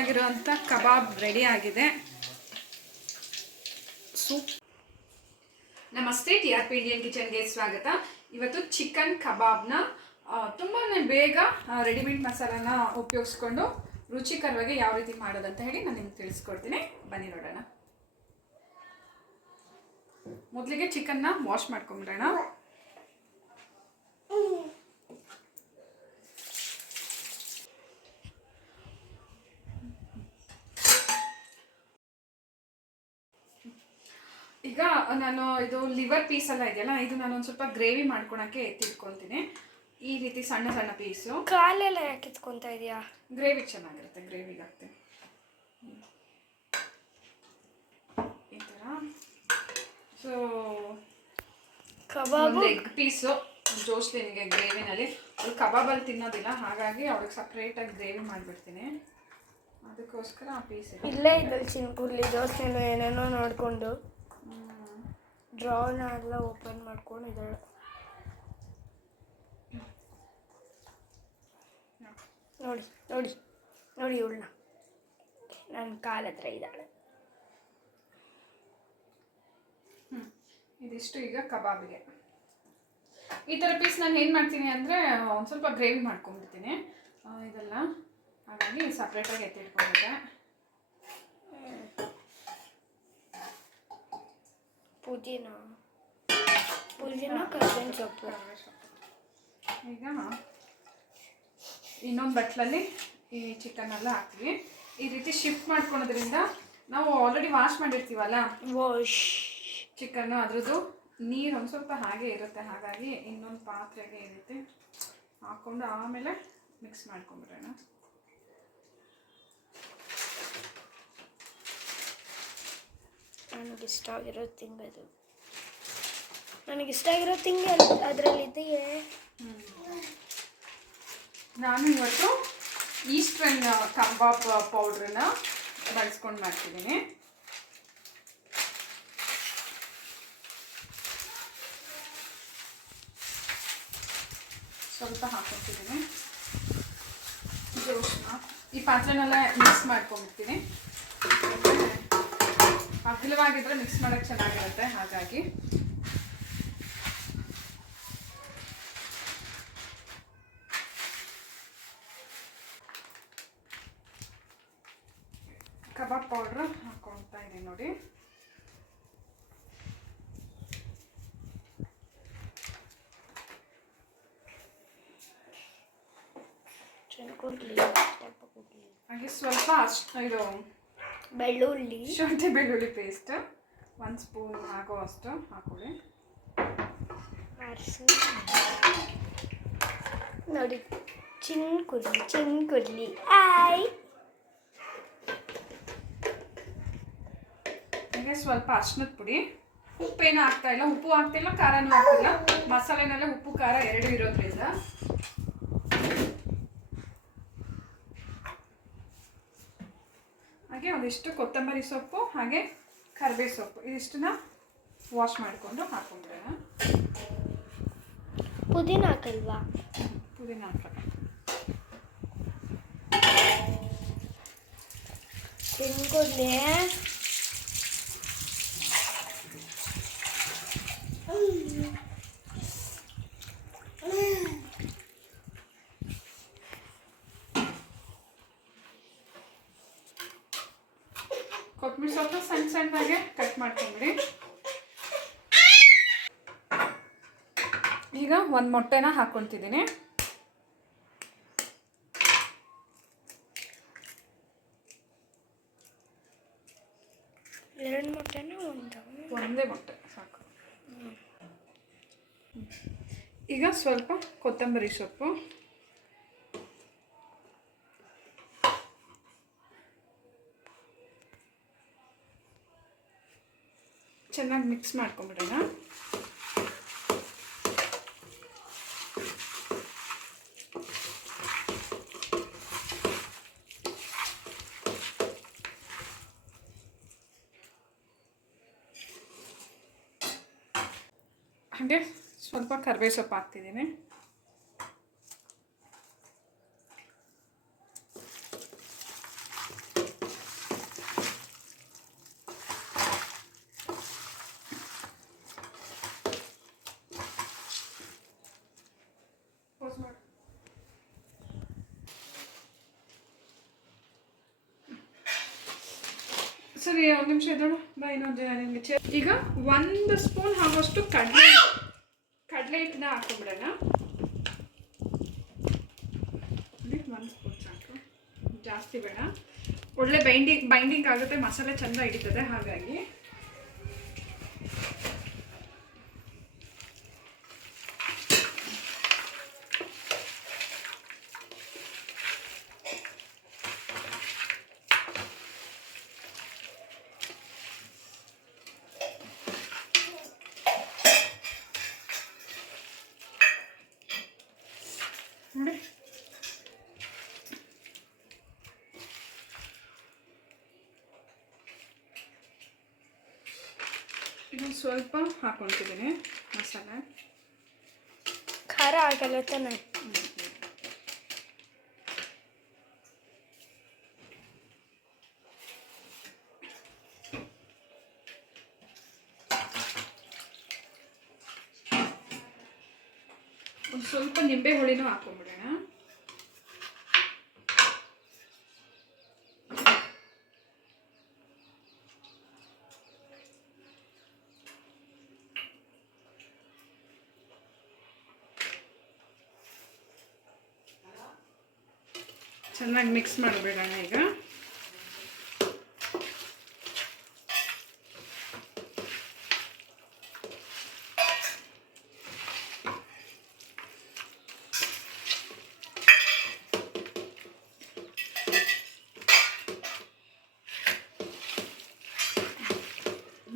ಟೇಸ್ಟಿಯಾಗಿರುವಂಥ kebab ready ಆಗಿದೆ. Soup. ನಮಸ್ತೆ, TRP Indian ಕಿಚನ್ಗೆ ಸ್ವಾಗತ. ಇವತ್ತು ಚಿಕನ್ ಕಬಾಬ್ನ ತುಂಬಾ ಬೇಗ ರೆಡಿಮೇಡ್ ಮಸಾಲಾನ ಉಪಯೋಗಿಸ್ಕೊಂಡು ರುಚಿಕರವಾಗಿ ಯಾವ ರೀತಿ ಮಾಡೋದಂತ ಹೇಳಿ ನಾನು ನಿಮ್ಗೆ ತಿಳಿಸ್ಕೊಡ್ತೀನಿ. ಬನ್ನಿ ನೋಡೋಣ. ಮೊದಲಿಗೆ ಚಿಕನ್ನ ವಾಶ್ ಮಾಡ್ಕೊಂಬಿಡೋಣ. ಈಗ ನಾನು ಇದು ಲಿವರ್ ಪೀಸ್ ಎಲ್ಲ ಇದೆಯಲ್ಲ, ಇದು ನಾನು ಒಂದು ಸ್ವಲ್ಪ ಗ್ರೇವಿ ಮಾಡ್ಕೊಳಕ್ಕೆ ಎತ್ತಿಟ್ಕೊತೀನಿ. ಈ ರೀತಿ ಸಣ್ಣ ಸಣ್ಣ ಪೀಸು. ಕಾಲೆಲ್ಲ ಯಾಕೆ ಎತ್ಕೊತಾ ಇದೆಯಾ? ಗ್ರೇವಿ ಚೆನ್ನಾಗಿರುತ್ತೆ, ಗ್ರೇವಿಗೆ ಹಾಕ್ತೀನಿ ಈ ಥರ. ಸೊ ಕಬಾಬ್ ಎಗ್ ಪೀಸು ಜೋಸ್ಲಿನಿಗೆ ಗ್ರೇವಿನಲ್ಲಿ, ಅದು ಕಬಾಬಲ್ಲಿ ತಿನ್ನೋದಿಲ್ಲ, ಹಾಗಾಗಿ ಅವ್ರಿಗೆ ಸಪ್ರೇಟಾಗಿ ಗ್ರೇವಿ ಮಾಡಿಬಿಡ್ತೀನಿ. ಅದಕ್ಕೋಸ್ಕರ ಆ ಪೀಸ್ ಇಲ್ಲೇ ಇದ್ದಲ್ಲಿ ಚಿನ್ಕುರ್ಲಿ ಜೋಸ್ನೇನು ಏನೇನೋ ನೋಡಿಕೊಂಡು ಡ್ರಾನ ಎಲ್ಲ ಓಪನ್ ಮಾಡ್ಕೊಂಡಿದ್ದಾಳೆ. ನೋಡಿ ನೋಡಿ ನೋಡಿ ಇವಳನ್ನ, ನನ್ನ ಕಾಲ ಹತ್ರ ಇದ್ದಾಳೆ. ಇದಿಷ್ಟು ಈಗ ಕಬಾಬಿಗೆ. ಈ ಥರ ಪೀಸ್ ನಾನು ಏನು ಮಾಡ್ತೀನಿ ಅಂದರೆ ಒಂದು ಸ್ವಲ್ಪ ಗ್ರೇವಿ ಮಾಡ್ಕೊಂಡ್ಬಿಡ್ತೀನಿ ಇದೆಲ್ಲ, ಹಾಗಾಗಿ ಸಪ್ರೇಟಾಗಿ ಎತ್ತಿಟ್ಕೊಂಡಿದ್ದೆ. ಪುದೀನ ಕರ್ಬೇವಿನ ಸೊಪ್ಪು. ಈಗ ಇನ್ನೊಂದು ಬಟ್ಲಲ್ಲಿ ಈ ಚಿಕನ್ ಎಲ್ಲ ಹಾಕ್ತೀವಿ. ಈ ರೀತಿ ಶಿಫ್ಟ್ ಮಾಡ್ಕೊಳೋದ್ರಿಂದ ನಾವು ಆಲ್ರೆಡಿ ವಾಶ್ ಮಾಡಿರ್ತೀವಲ್ಲ ಚಿಕನ್ನು, ಅದ್ರದ್ದು ನೀರು ಒಂದು ಸ್ವಲ್ಪ ಹಾಗೆ ಇರುತ್ತೆ. ಹಾಗಾಗಿ ಇನ್ನೊಂದು ಪಾತ್ರೆಗೆ ಈ ರೀತಿ ಹಾಕ್ಕೊಂಡು ಆಮೇಲೆ ಮಿಕ್ಸ್ ಮಾಡ್ಕೊಂಬಿಡೋಣ. ನನಗಿಷ್ಟ ಆಗಿರೋ ತಿಂಗದು, ನನಗಿಷ್ಟ ಆಗಿರೋ ತಿಂಗ ಅದರಲ್ಲಿದೆಯೇ. ನಾನು ಇವತ್ತು ಈಸ್ಟರ್ನ್ ಕಬಾಬ್ ಪೌಡ್ರನ್ನ ಬಳಸ್ಕೊಂಡು ಮಾಡ್ತಿದ್ದೀನಿ. ಸ್ವಲ್ಪ ಹಾಕ್ಕೊತಿದ್ದೀನಿ ಜೋಶನ್ನ. ಈ ಪಾತ್ರೆನೆಲ್ಲ ಮಿಕ್ಸ್ ಮಾಡ್ಕೊಂಡ್ಬಿಡ್ತೀನಿ. ಅಗಲವಾಗಿದ್ರೆ ಮಿಕ್ಸ್ ಮಾಡೋಕ್ಕೆ ಚೆನ್ನಾಗಿರುತ್ತೆ, ಹಾಗಾಗಿ ಕಬಾಬ್ ಪೌಡ್ರ್ ಹಾಕ್ಕೊಳ್ತಾ ಇದ್ದೀನಿ ನೋಡಿ. ಹಾಗೆ ಸ್ವಲ್ಪ ಇದು ಬೆಳ್ಳುಳ್ಳಿ, ಶುಂಠಿ ಬೆಳ್ಳುಳ್ಳಿ ಪೇಸ್ಟ್ 1 ಸ್ಪೂನ್ ಆಗೋ ಅಷ್ಟು ಹಾಕೊಳ್ಳಿ. ನೋಡಿ ಚಿನ್ಕುರ್ಲಿ ಆಯ್. ಹಾಗೆ ಸ್ವಲ್ಪ ಅರ್ಶಿನದ ಪುಡಿ. ಉಪ್ಪೇನು ಹಾಕ್ತಾ ಇಲ್ಲ, ಉಪ್ಪು ಹಾಕ್ತಿಲ್ಲ, ಖಾರನೂ ಹಾಕ್ತಿಲ್ಲ. ಮಸಾಲೆನೆಲ್ಲ ಉಪ್ಪು ಖಾರ ಎರಡೂ ಇರೋದ್ರಿಂದ. ಹಾಗೆ ಒಂದಿಷ್ಟು ಕೊತ್ತಂಬರಿ ಸೊಪ್ಪು, ಹಾಗೆ ಕರಿಬೇವು ಸೊಪ್ಪು, ಇದಿಷ್ಟನ್ನ ವಾಶ್ ಮಾಡಿಕೊಂಡು ಹಾಕೊಂಡ್ಬಿಡೋಣ. ಪುದೀನ ಹಾಕಲ್ವಾ? ಪುದೀನ ಹಾಕಲ್ಲ. ಚಿನ್ಕುರ್ಲಿ ಕೊತ್ತಂಬರಿ ಸೊಪ್ಪು ಸಣ್ಣ ಸಣ್ಣದಾಗೆ ಕಟ್ ಮಾಡ್ಕೊಂಡ್ಬಿಡಿ. ಈಗ ಒಂದು ಮೊಟ್ಟೆನ ಹಾಕ್ಕೊತಿದ್ದೀನಿ. ಎರಡು ಮೊಟ್ಟೆನ ಒಂದೇ ಮೊಟ್ಟೆ ಸಾಕು. ಈಗ ಸ್ವಲ್ಪ ಕೊತ್ತಂಬರಿ ಸೊಪ್ಪು, ಚೆನ್ನಾಗಿ ಮಿಕ್ಸ್ ಮಾಡ್ಕೊಂಬಿಡೋಣ. ಹಾಗೆ ಸ್ವಲ್ಪ ಕರಿಬೇವು ಸೊಪ್ಪು ಹಾಕ್ತಿದ್ದೀನಿ. ಸರಿ ಒಂದು ನಿಮಿಷ ಇದ್ದೋಣ ಬಾ ಇನ್ನೊಂದು ನಿಮಗೆ ಈಗ 1 ಸ್ಪೂನ್ ಆಗೋಷ್ಟು ಕಡಲೆ ಹಿಟ್ಟನ್ನ ಹಾಕೊಂಡ್ಬಿಡೋಣ. 1 ಸ್ಪೂನ್ ಸಾಕು, ಜಾಸ್ತಿ ಬೇಡ. ಒಳ್ಳೆ ಬೈಂಡಿಂಗ್ ಆಗುತ್ತೆ, ಮಸಾಲೆ ಚೆಂದ ಹಿಡಿತದೆ. ಹಾಗಾಗಿ ನೋಡಿ ಇದನ್ನು ಸ್ವಲ್ಪ ಹಾಕೊತಿದ್ದೀನಿ ಮಸಾಲೆ. ಖಾರ ಆಗಲ್ಲ ತಾನೆ? ಒಂದು ಸ್ವಲ್ಪ ನಿಂಬೆ ಹುಳಿನೂ ಹಾಕೊಂಡ್ಬಿಡೋಣ. ಚೆನ್ನಾಗಿ ಮಿಕ್ಸ್ ಮಾಡಿಬಿಡೋಣ. ಈಗ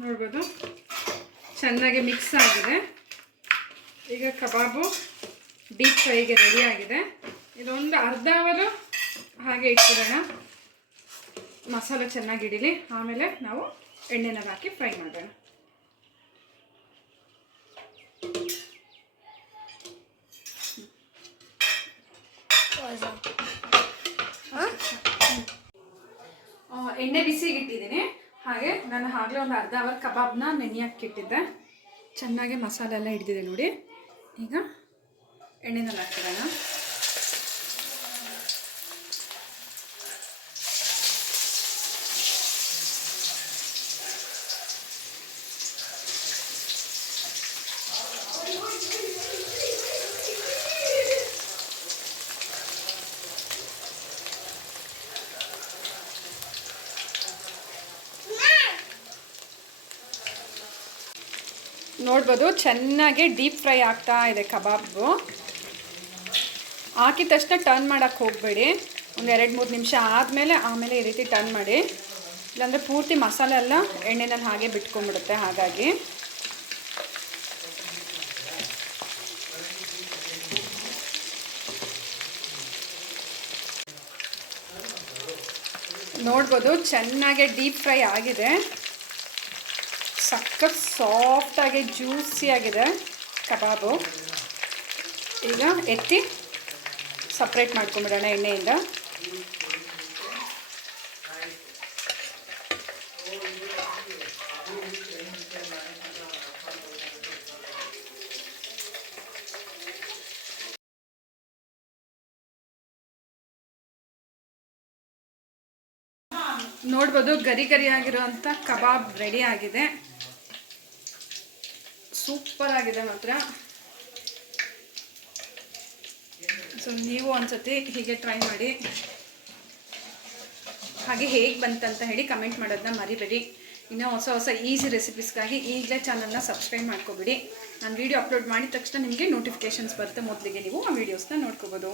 ನೋಡ್ಬೋದು ಚೆನ್ನಾಗಿ ಮಿಕ್ಸ್ ಆಗಿದೆ. ಈಗ ಕಬಾಬು ಡೀಪ್ ಫ್ರೈಗೆ ರೆಡಿ ಆಗಿದೆ. ಇದೊಂದು ಅರ್ಧ ಅವರು ಹಾಗೆ ಇಟ್ಬಿಡೋಣ, ಮಸಾಲೆ ಚೆನ್ನಾಗಿ ಹಿಡೀಲಿ. ಆಮೇಲೆ ನಾವು ಎಣ್ಣೆನಲ್ಲಿ ಹಾಕಿ ಫ್ರೈ ಮಾಡೋಣ. ಎಣ್ಣೆ ಬಿಸಿಗೆ ಇಟ್ಟಿದ್ದೀನಿ. ಹಾಗೆ ನಾನು ಆಗಲೇ ಒಂದು ಅರ್ಧ ಅವರ್ ಕಬಾಬ್ನ ನೆನೆಯಕ್ಕಿಟ್ಟಿದ್ದೆ. ಚೆನ್ನಾಗಿ ಮಸಾಲೆ ಎಲ್ಲ ಹಿಡಿದಿದೆ ನೋಡಿ. ಈಗ ಎಣ್ಣೆನಲ್ಲಿ ಹಾಕ್ಬಿಡೋಣ. ನೋಡ್ಬೋದು ಚೆನ್ನಾಗಿ ಡೀಪ್ ಫ್ರೈ ಆಗ್ತಾ ಇದೆ ಕಬಾಬು. ಹಾಕಿದ ತಕ್ಷಣ ಟರ್ನ್ ಮಾಡೋಕ್ಕೆ ಹೋಗಬೇಡಿ. ಒಂದು 2-3 ನಿಮಿಷ ಆಮೇಲೆ ಈ ರೀತಿ ಟರ್ನ್ ಮಾಡಿ, ಇಲ್ಲಾಂದರೆ ಪೂರ್ತಿ ಮಸಾಲೆ ಎಲ್ಲ ಎಣ್ಣೆನಲ್ಲಿ ಹಾಗೆ ಬಿಟ್ಕೊಂಡ್ಬಿಡುತ್ತೆ. ಹಾಗಾಗಿ ನೋಡ್ಬೋದು ಚೆನ್ನಾಗಿ ಡೀಪ್ ಫ್ರೈ ಆಗಿದೆ. ಸಖತ್ ಸಾಫ್ಟಾಗಿ ಜ್ಯೂಸಿಯಾಗಿದೆ ಕಬಾಬು. ಈಗ ಎತ್ತಿ ಸಪ್ರೇಟ್ ಮಾಡ್ಕೊಂಬಿಡೋಣ ಎಣ್ಣೆಯಿಂದ. ನೋಡ್ಬೋದು ಗರಿ ಗರಿಯಾಗಿರುವಂಥ ಕಬಾಬ್ ರೆಡಿ ಆಗಿದೆ. ಸೂಪರ್ ಆಗಿದೆ ಮಾತ್ರ. ಸೊ ನೀವು ಒಂದ್ಸತಿ ಹೀಗೆ ಟ್ರೈ ಮಾಡಿ. ಹಾಗೆ ಹೇಗೆ ಬಂತಂತ ಹೇಳಿ ಕಮೆಂಟ್ ಮಾಡೋದನ್ನ ಮರಿಬೇಡಿ. ಇನ್ನೂ ಹೊಸ ಈಸಿ ರೆಸಿಪೀಸ್ಗಾಗಿ ಈಗಲೇ ಚಾನಲ್ನ ಸಬ್ಸ್ಕ್ರೈಬ್ ಮಾಡ್ಕೊಬಿಡಿ. ನಾನು ವೀಡಿಯೋ ಅಪ್ಲೋಡ್ ಮಾಡಿದ ತಕ್ಷಣ ನಿಮಗೆ ನೋಟಿಫಿಕೇಷನ್ಸ್ ಬರುತ್ತೆ. ಮೊದಲಿಗೆ ನೀವು ಆ ವೀಡಿಯೋಸ್ನ ನೋಡ್ಕೋಬೋದು.